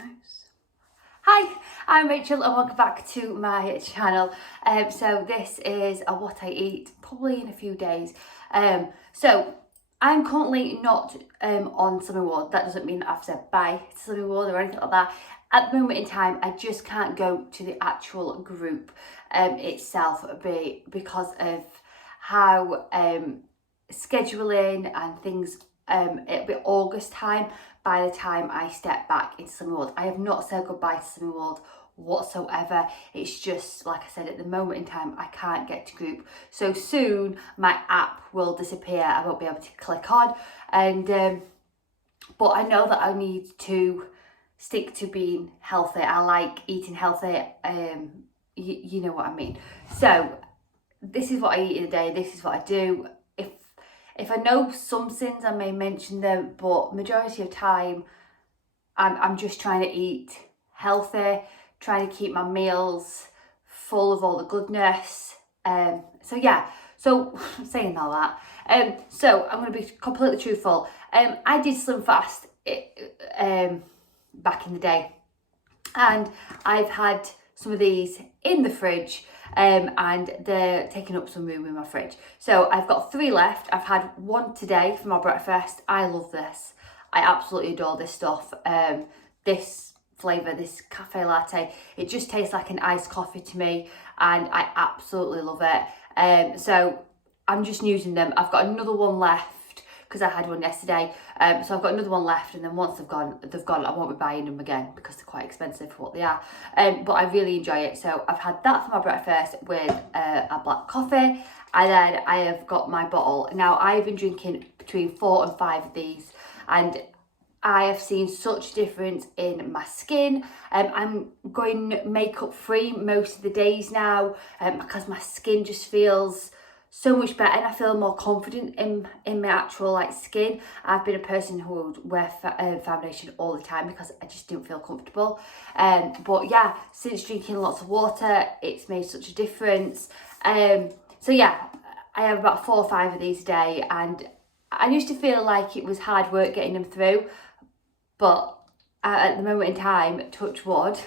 nice. Hi, I'm Rachel and welcome back to my channel. So this is a what I eat probably in a few days. So I'm currently not on Slimming World. That doesn't mean that I've said bye to Slimming World or anything like that. At the moment in time, I just can't go to the actual group itself because of how scheduling and things. It'll be August time by the time I step back into Slimming World. I have not said goodbye to Slimming World whatsoever. It's just, like I said, at the moment in time, I can't get to group. So soon, my app will disappear. I won't be able to click on. And but I know that I need to stick to being healthy. I like eating healthy. You know what I mean. So this is what I eat in a day. This is what I do. If I know some sins, I may mention them, but majority of time, I'm just trying to eat healthy, trying to keep my meals full of all the goodness. So yeah, so saying all that, so I'm going to be completely truthful. I did Slim Fast back in the day, and I've had some of these in the fridge. And they're taking up some room in my fridge. So I've got 3 left. I've had 1 today for my breakfast. I love this. I absolutely adore this stuff. This flavour, this cafe latte, it just tastes like an iced coffee to me, and I absolutely love it. So I'm just using them. I've got another one left because I had one yesterday. So I've got another one left, and then once they've gone, I won't be buying them again because they're quite expensive for what they are. But I really enjoy it. So I've had that for my breakfast with a black coffee, and then I have got my bottle. Now I've been drinking between 4 and 5 of these, and I have seen such difference in my skin. I'm going makeup free most of the days now because my skin just feels so much better, and I feel more confident in my actual skin. I've been a person who would wear foundation all the time because I just didn't feel comfortable. But yeah, since drinking lots of water, it's made such a difference. So yeah, I have about 4 or 5 of these a day, and I used to feel like it was hard work getting them through, but at the moment in time, touch wood,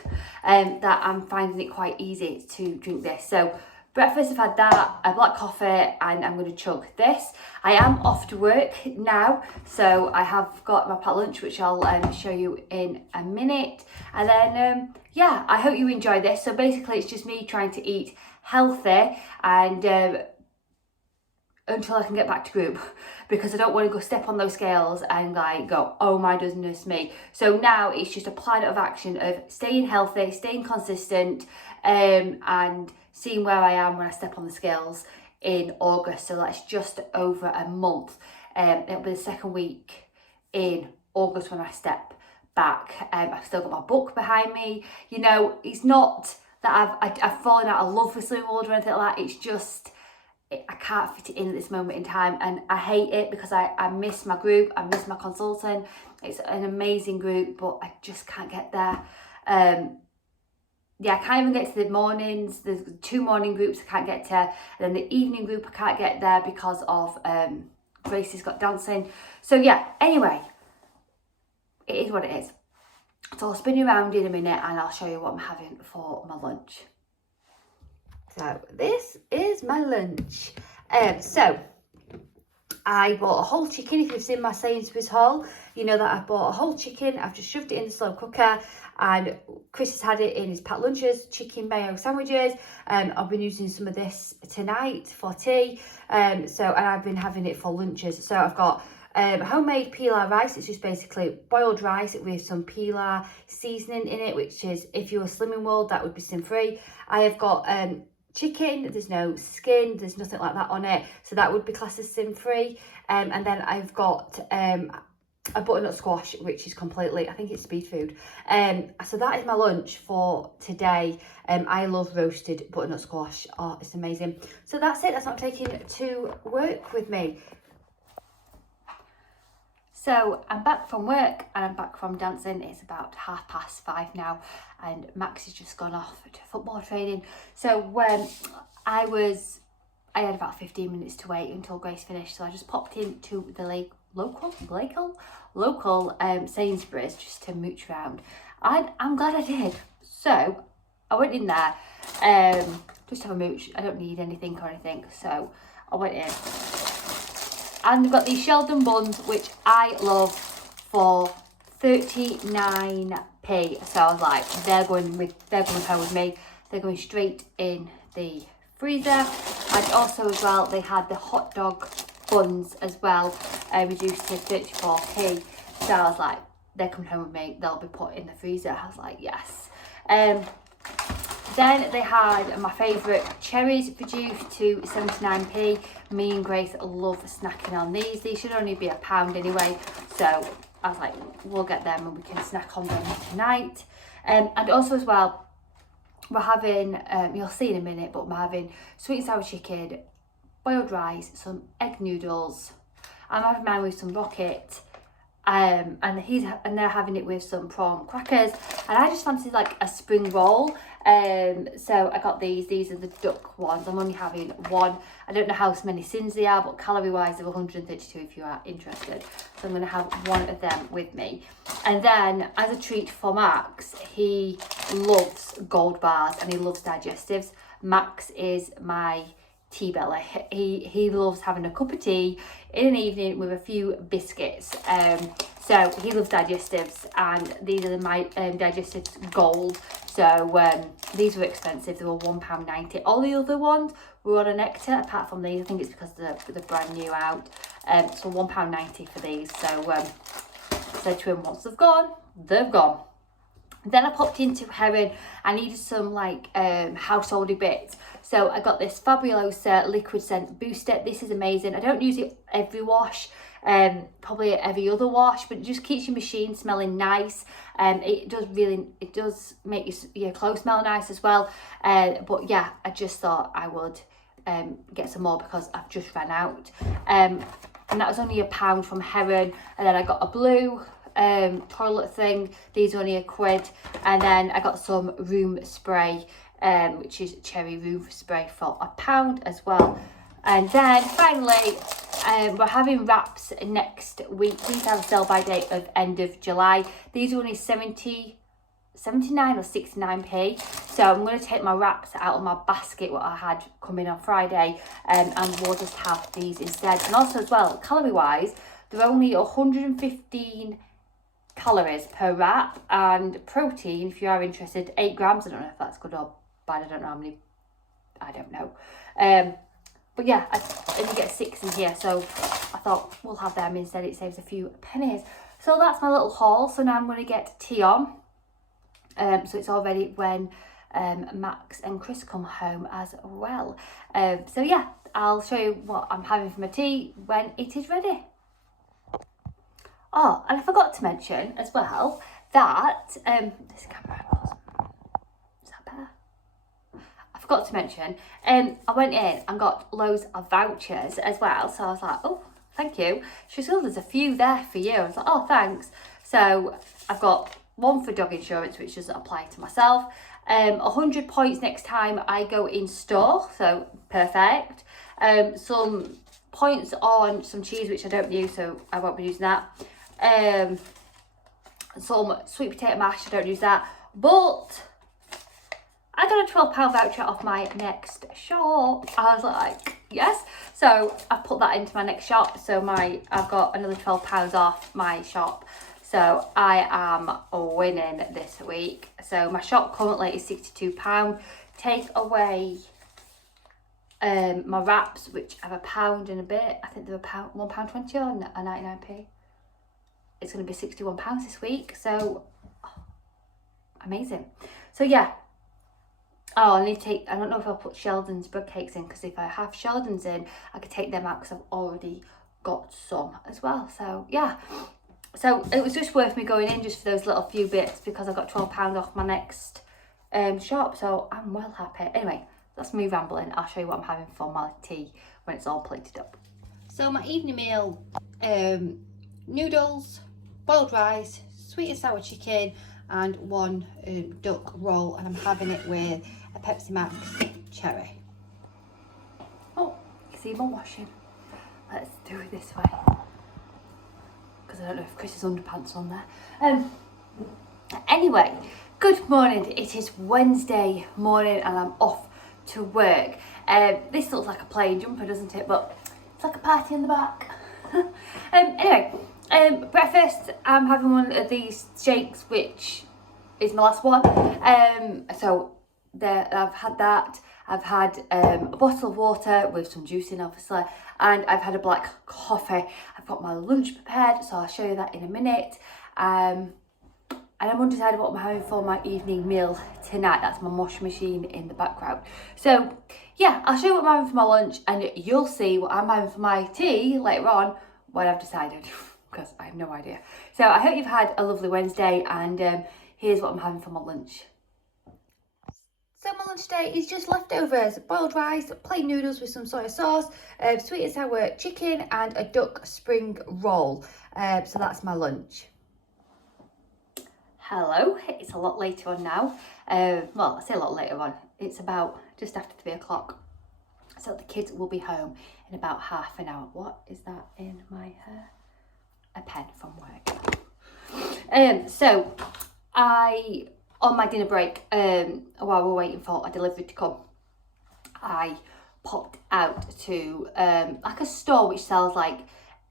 that I'm finding it quite easy to drink this. So breakfast, I've had that, a black coffee, and I'm going to chug this. I am off to work now, so I have got my packed lunch, which I'll show you in a minute. And then, yeah, I hope you enjoy this. So basically, it's just me trying to eat healthy and until I can get back to group, because I don't want to go step on those scales and go, oh my goodness me. So now it's just a plan of action of staying healthy, staying consistent, and seeing where I am when I step on the scales in August. So that's just over a month. It'll be the 2nd week in August when I step back. I've still got my book behind me. You know, it's not that I've fallen out of love with Slimming World or anything like that. It's just I can't fit it in at this moment in time, and I hate it because I miss my group, I miss my consultant. It's an amazing group, but I just can't get there. Yeah, I can't even get to the mornings. There's 2 morning groups I can't get to, and then the evening group I can't get there because of Gracie's got dancing. So yeah, anyway, it is what it is. So I'll spin you around in a minute and I'll show you what I'm having for my lunch. So this is my lunch. So I bought a whole chicken. If you've seen my Sainsbury's haul, you know that I've bought a whole chicken. I've just shoved it in the slow cooker, and Chris has had it in his packed lunches, chicken mayo sandwiches. I've been using some of this tonight for tea. And I've been having it for lunches. So I've got homemade pilau rice. It's just basically boiled rice with some pilau seasoning in it, which is, if you're a Slimming World, that would be sin free. I have got chicken, there's no skin, there's nothing like that on it, so that would be classed as sin free. And then I've got a butternut squash, which is completely, I think it's speed food. So that is my lunch for today. I love roasted butternut squash. Oh, it's amazing. So that's it. That's what I'm taking to work with me. So I'm back from work and I'm back from dancing. It's about 5:30 now, and Max has just gone off to football training. So when I had about 15 minutes to wait until Grace finished, so I just popped into the local Sainsbury's just to mooch around. And I'm glad I did. So I went in there, just to have a mooch. I don't need anything or anything. So I went in. And they've got these Sheldon buns, which I love, for 39p. So I was like, they're going home with me. They're going straight in the freezer. And also as well, they had the hot dog buns as well, reduced to 34p. So I was like, they're coming home with me. They'll be put in the freezer. I was like, yes. Then they had my favourite cherries reduced to 79p. Me and Grace love snacking on these. These should only be £1 anyway. So I was like, we'll get them and we can snack on them tonight. And also as well, we're having, you'll see in a minute, but we're having sweet and sour chicken, boiled rice, some egg noodles. I'm having mine with some rocket. And they're having it with some prawn crackers, and I just fancied like a spring roll. So I got these are the duck ones. I'm only having one. I don't know how many sins they are, but calorie wise they're 132 if you are interested. So I'm going to have one of them with me. And then as a treat for Max, he loves gold bars and he loves digestives. Max is my tea belly. He loves having a cup of tea in an evening with a few biscuits. So he loves digestives, and these are my digestives gold. So these were expensive. They were £1.90. All the other ones were on a nectar, apart from these. I think it's because they're brand new out. So £1.90 for these. So I said to him, once they've gone, they've gone. Then I popped into Heron. I needed some like householdy bits. So I got this Fabulosa liquid scent booster. This is amazing. I don't use it every wash, probably every other wash, but it just keeps your machine smelling nice. It does make your clothes smell nice as well. But yeah, I just thought I would get some more because I've just ran out. And that was only £1 from Heron. And then I got a blue toilet thing. These are only £1. And then I got some room spray, which is cherry room spray, for £1 as well. And then finally, we're having wraps next week. These have a sell by date of end of July. These are only 79 or 69p. So I'm going to take my wraps out of my basket, what I had coming on Friday, and we'll just have these instead. And also as well, calorie wise, they're only 115 calories per wrap, and protein, if you are interested, 8 grams. I don't know if that's good or bad. I don't know how many. I don't know. But yeah, and you get 6 in here, so I thought we'll have them instead. It saves a few pennies. So that's my little haul. So now I'm going to get tea on. So it's all ready when Max and Chris come home as well. So yeah, I'll show you what I'm having for my tea when it is ready. Oh, and I forgot to mention as well that this camera angles. Is that better? I forgot to mention, I went in and got loads of vouchers as well. So I was like, oh, thank you. She was, oh, there's a few there for you. I was like, oh, thanks. So I've got one for dog insurance, which doesn't apply to myself. 100 points next time I go in store, so perfect. Some points on some cheese, which I don't use, so I won't be using that. Some sweet potato mash, I don't use that, but I got a £12 voucher off my next shop. I was like, yes. So I put that into my next shop, so I've got another £12 off my shop. So I am winning this week. So my shop currently is £62. Take away my wraps, which have £1 and a bit. I think they're £1.20 or 99p. It's going to be £61 this week. So amazing. So yeah. Oh, I don't know if I'll put Sheldon's bread cakes in, because if I have Sheldon's in, I could take them out because I've already got some as well. So yeah. So it was just worth me going in just for those little few bits, because I got £12 off my next shop. So I'm well happy. Anyway, that's me rambling. I'll show you what I'm having for my tea when it's all plated up. So my evening meal, noodles, boiled rice, sweet and sour chicken, and one duck roll, and I'm having it with a Pepsi Max cherry. Oh, you can see my washing. Let's do it this way, because I don't know if Chris's underpants on there. Anyway, good morning. It is Wednesday morning and I'm off to work. This looks like a plain jumper, doesn't it? But it's like a party in the back. Anyway, breakfast, I'm having one of these shakes, which is my last one. I've had that. I've had a bottle of water with some juice in, obviously, and I've had a black coffee. I've got my lunch prepared, so I'll show you that in a minute. And I'm undecided what I'm having for my evening meal tonight. That's my washing machine in the background. So yeah, I'll show you what I'm having for my lunch and you'll see what I'm having for my tea later on when I've decided, because I have no idea. So I hope you've had a lovely Wednesday, and here's what I'm having for my lunch. So my lunch today is just leftovers: boiled rice, plain noodles with some soy sauce, sweet and sour chicken, and a duck spring roll. So that's my lunch. Hello, it's a lot later on now. Well, I say a lot later on. It's about just after 3 o'clock. So the kids will be home in about half an hour. What is that in my hair? A pen from work. So I, on my dinner break, while we're waiting for a delivery to come, I popped out to like a store which sells like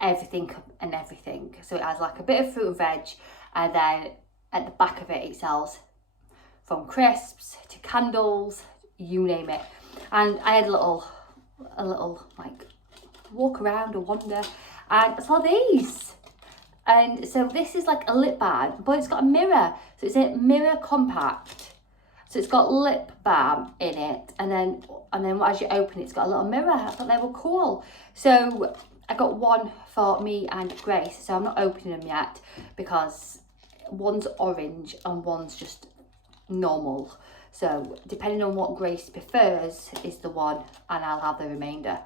everything and everything. So it has like a bit of fruit and veg, and then at the back of it, it sells from crisps to candles, you name it. And I had a little like walk around or wander, and I saw these. And so this is like a lip balm, but it's got a mirror. So it's a mirror compact. So it's got lip balm in it, and then as you open it, it's got a little mirror. I thought they were cool. So I got one for me and Grace. So I'm not opening them yet because one's orange and one's just normal. So depending on what Grace prefers is the one, and I'll have the remainder.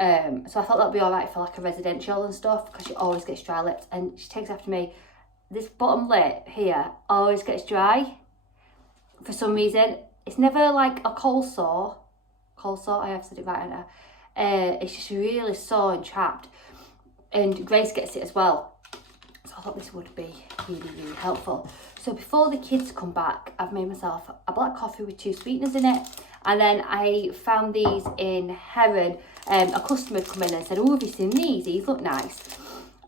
So I thought that'd be all right for like a residential and stuff, because she always gets dry lips, and she takes after me. This bottom lip here always gets dry for some reason. It's never like a cold sore. I have said it right now. It's just really sore and trapped, and Grace gets it as well. So I thought this would be really, really helpful. So before the kids come back, I've made myself a black coffee with 2 sweeteners in it. And then I found these in Heron. A customer had come in and said, oh, have you seen these? These look nice.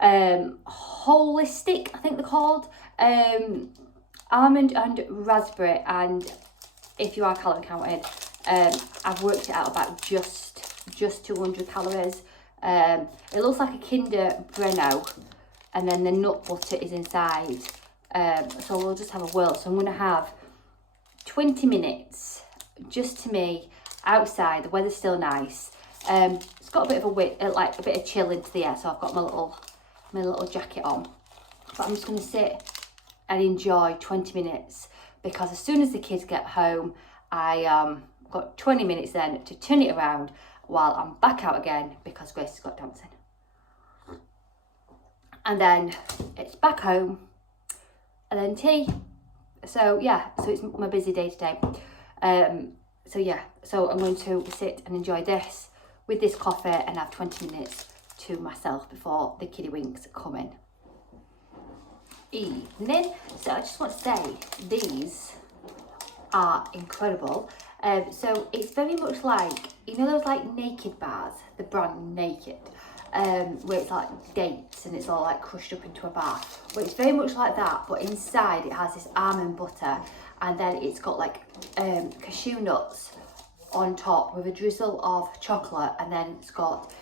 Holistic, I think they're called. Almond and raspberry. And if you are calorie counting, I've worked it out about just 200 calories. It looks like a Kinder Bueno. And then the nut butter is inside. So we'll just have a whirl. So I'm going to have 20 minutes just to me outside. The weather's still nice. It's got a bit of a bit of chill into the air. So I've got my little jacket on. But I'm just going to sit and enjoy 20 minutes, because as soon as the kids get home, I got 20 minutes then to turn it around while I'm back out again, because Grace has got dancing. And then it's back home, and then tea. So yeah, so it's my busy day today. So I'm going to sit and enjoy this with this coffee and have 20 minutes to myself before the kiddie winks come in. Evening. So I just want to say, these are incredible. So it's very much like, you know those like Naked bars, the brand Naked, where it's like dates and it's all like crushed up into a bar. Well, it's very much like that, but inside it has this almond butter, and then it's got like cashew nuts on top with a drizzle of chocolate, and then it's got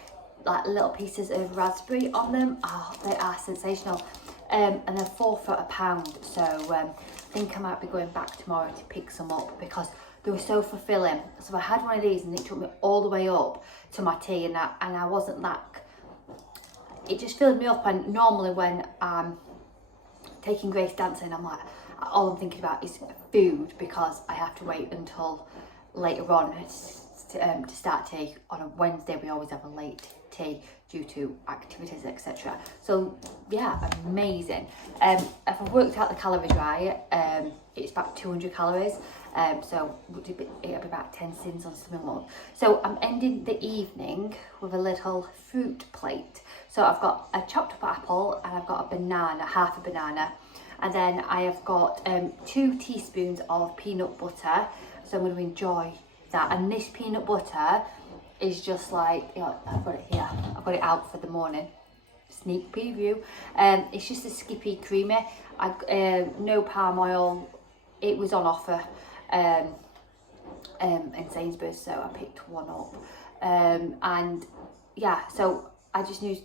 like little pieces of raspberry on them. Oh, they are sensational. And they're £4 for a pound. So I think I might be going back tomorrow to pick some up, because they were so fulfilling. So I had one of these and it took me all the way up to my tea, and I wasn't like, it just filled me up. And normally when I'm taking Grace dancing, I'm like, all I'm thinking about is food, because I have to wait until later on to start tea. On a Wednesday we always have a late tea due to activities, etc. So yeah, amazing. If I've worked out the calories right, it's about 200 calories. So it'll be about 10 sins on something long. So I'm ending the evening with a little fruit plate. So I've got a chopped up apple, and I've got a banana, half a banana, and then I have got 2 teaspoons of peanut butter, so I'm going to enjoy that. And this peanut butter is just like, you know, I've got it here, I've got it out for the morning, sneak preview. It's just a skippy creamy, no palm oil. It was on offer in Sainsbury's, so I picked one up, and yeah, so I just used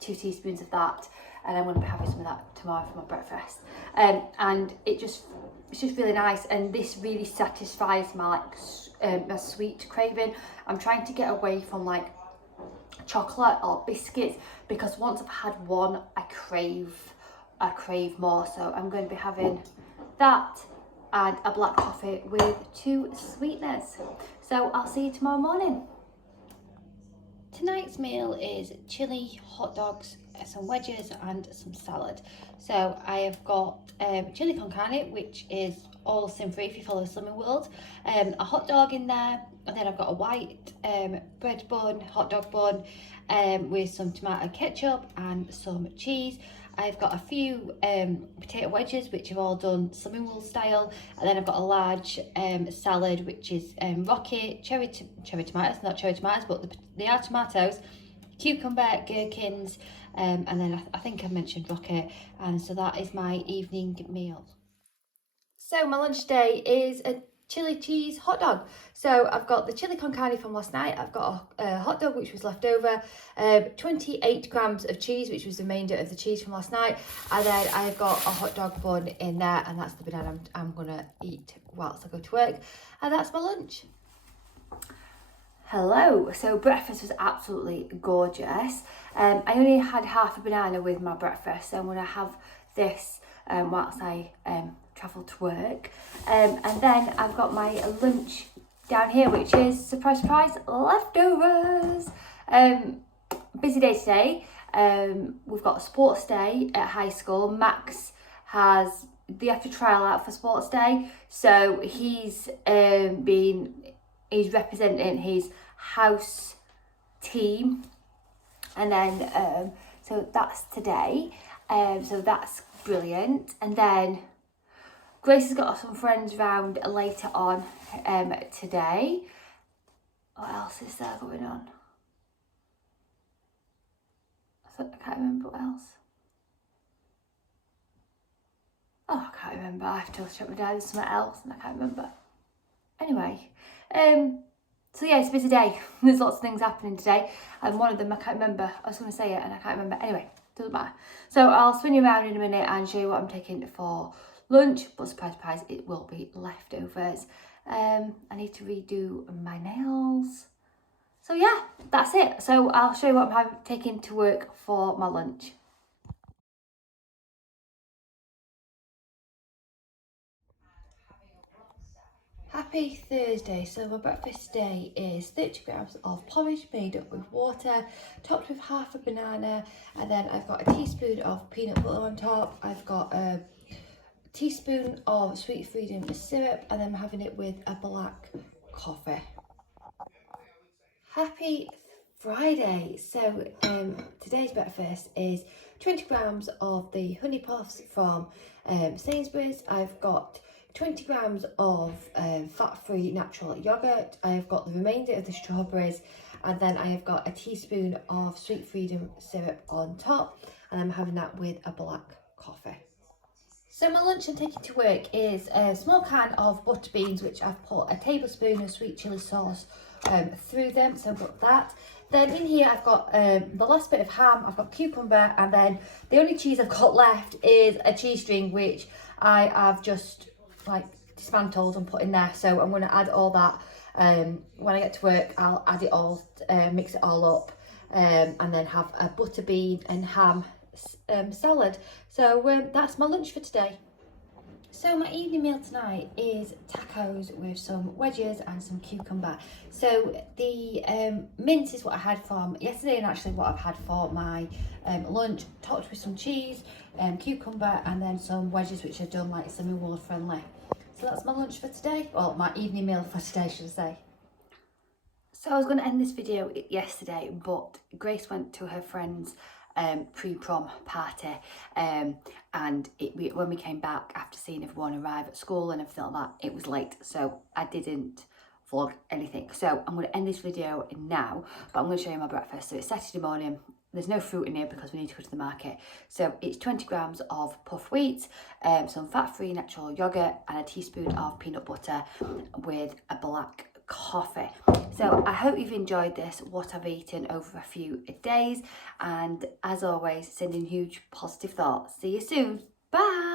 2 teaspoons of that, and I'm going to be having some of that tomorrow for my breakfast, and it's just really nice, and this really satisfies my my sweet craving. I'm trying to get away from like chocolate or biscuits, because once I've had one, I crave more. So I'm going to be having that and a black coffee with 2 sweeteners. So I'll see you tomorrow morning. Tonight's meal is chili, hot dogs, some wedges and some salad. So I have got chili con carne, which is all sin-free if you follow Slimming World, a hot dog in there, and then I've got a white bread bun, hot dog bun, with some tomato ketchup and some cheese. I've got a few potato wedges, which are all done Slimming World style, and then I've got a large salad, which is rocky cherry tomatoes, not cherry tomatoes, but they are tomatoes, cucumber, gherkins, and then I think I mentioned rocky, and so that is my evening meal. So my lunch today is a chili cheese hot dog. So I've got the chili con carne from last night, I've got a hot dog which was left over, 28 grams of cheese, which was the remainder of the cheese from last night, and then I've got a hot dog bun in there, and that's the banana I'm gonna eat whilst I go to work, and that's my lunch. Hello, so breakfast was absolutely gorgeous. I only had half a banana with my breakfast, so I'm gonna have this whilst I travel to work, and then I've got my lunch down here, which is, surprise surprise, leftovers. Busy day today. We've got a sports day at high school. Max they have to trial out for sports day, so he's representing his house team, and then so that's today, so that's brilliant. And then Grace has got some friends round later on today. What else is there going on? I can't remember what else. Oh, I can't remember. I have to check my diary. There's something else and I can't remember. Anyway, so yeah, it's a busy day. There's lots of things happening today, and one of them I can't remember. I was going to say it and I can't remember. Anyway, doesn't matter. So I'll spin you around in a minute and show you what I'm taking for lunch, but surprise surprise, it will be leftovers. I need to redo my nails. So yeah, that's it. So I'll show you what I'm taking to work for my lunch. Happy Thursday. So my breakfast today is 30 grams of porridge made up with water, topped with half a banana, and then I've got a teaspoon of peanut butter on top. I've got a teaspoon of Sweet Freedom syrup, and I'm having it with a black coffee. Happy Friday. So today's breakfast is 20 grams of the honey puffs from Sainsbury's. I've got 20 grams of fat-free natural yogurt. I've got the remainder of the strawberries, and then I have got a teaspoon of Sweet Freedom syrup on top, and I'm having that with a black coffee. So my lunch I'm taking to work is a small can of butter beans, which I've put a tablespoon of sweet chilli sauce through them, so I've got that. Then in here I've got the last bit of ham, I've got cucumber, and then the only cheese I've got left is a cheese string, which I have just like dismantled and put in there. So I'm going to add all that when I get to work. I'll add it all, mix it all up, and then have a butter bean and ham salad. So that's my lunch for today. So my evening meal tonight is tacos with some wedges and some cucumber. So the mince is what I had from yesterday, and actually what I've had for my lunch, topped with some cheese, cucumber, and then some wedges which are done like semi-world friendly. So that's my lunch for today, well, my evening meal for today, should I say. So I was going to end this video yesterday, but Grace went to her friend's pre-prom party, and when we came back after seeing everyone arrive at school and everything like that, it was late, so I didn't vlog anything. So I'm going to end this video now, but I'm going to show you my breakfast. So it's Saturday morning. There's no fruit in here because we need to go to the market. So it's 20 grams of puff wheat, some fat-free natural yogurt, and a teaspoon of peanut butter with a black coffee. So I hope you've enjoyed this, what I've eaten over a few days, and as always, sending huge positive thoughts. See you soon. Bye.